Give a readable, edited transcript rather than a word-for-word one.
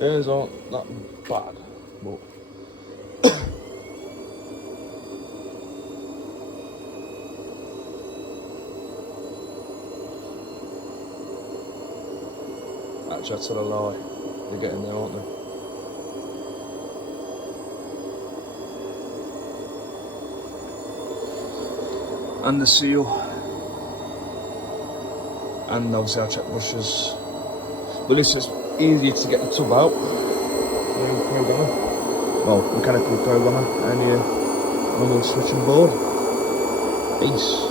Theirs aren't that bad, but actually, I tell a lie. They're getting there, aren't they? And the seal. And obviously our check brushes. But this is easier to get the tub out. Programmer. Well, mechanical programmer and your normal switching board. Peace.